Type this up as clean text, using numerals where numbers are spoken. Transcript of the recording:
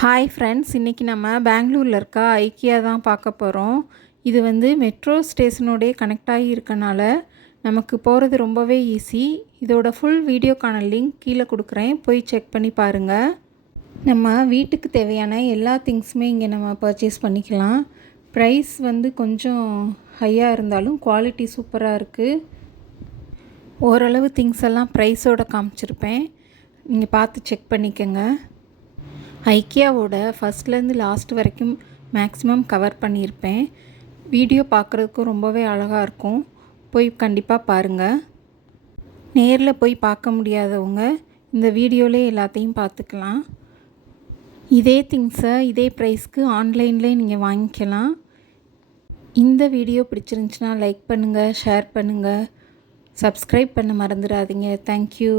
Hi friends, இன்றைக்கி நம்ம பெங்களூரில் இருக்க ஐக்கியா தான் பார்க்க போகிறோம். இது வந்து மெட்ரோ ஸ்டேஷனோடய கனெக்ட் ஆகி இருக்கனால நமக்கு போகிறது ரொம்பவே ஈஸி. இதோட ஃபுல் வீடியோக்கான லிங்க் கீழே கொடுக்குறேன், போய் செக் பண்ணி பாருங்கள். நம்ம வீட்டுக்கு தேவையான எல்லா திங்ஸுமே இங்கே நம்ம பர்ச்சேஸ் பண்ணிக்கலாம். ப்ரைஸ் வந்து கொஞ்சம் ஹையாக இருந்தாலும் குவாலிட்டி சூப்பராக இருக்குது. ஓரளவு திங்ஸ் எல்லாம் ப்ரைஸோடு காமிச்சிருப்பேன், நீங்கள் பார்த்து செக் பண்ணிக்கோங்க. ஐக்கியாவோட ஃபஸ்ட்லேருந்து லாஸ்ட் வரைக்கும் மேக்ஸிமம் கவர் பண்ணியிருப்பேன். வீடியோ பார்க்குறதுக்கும் ரொம்பவே அழகாக இருக்கும், போய் கண்டிப்பாக பாருங்கள். நேரில் போய் பார்க்க முடியாதவங்க இந்த வீடியோவிலே எல்லாத்தையும் பார்த்துக்கலாம். இதே திங்ஸை இதே ப்ரைஸ்க்கு ஆன்லைன்லேயே நீங்கள் வாங்கிக்கலாம். இந்த வீடியோ பிடிச்சிருந்துச்சின்னா லைக் பண்ணுங்கள், ஷேர் பண்ணுங்கள், சப்ஸ்கிரைப் பண்ண மறந்துடாதீங்க. தேங்க்யூ.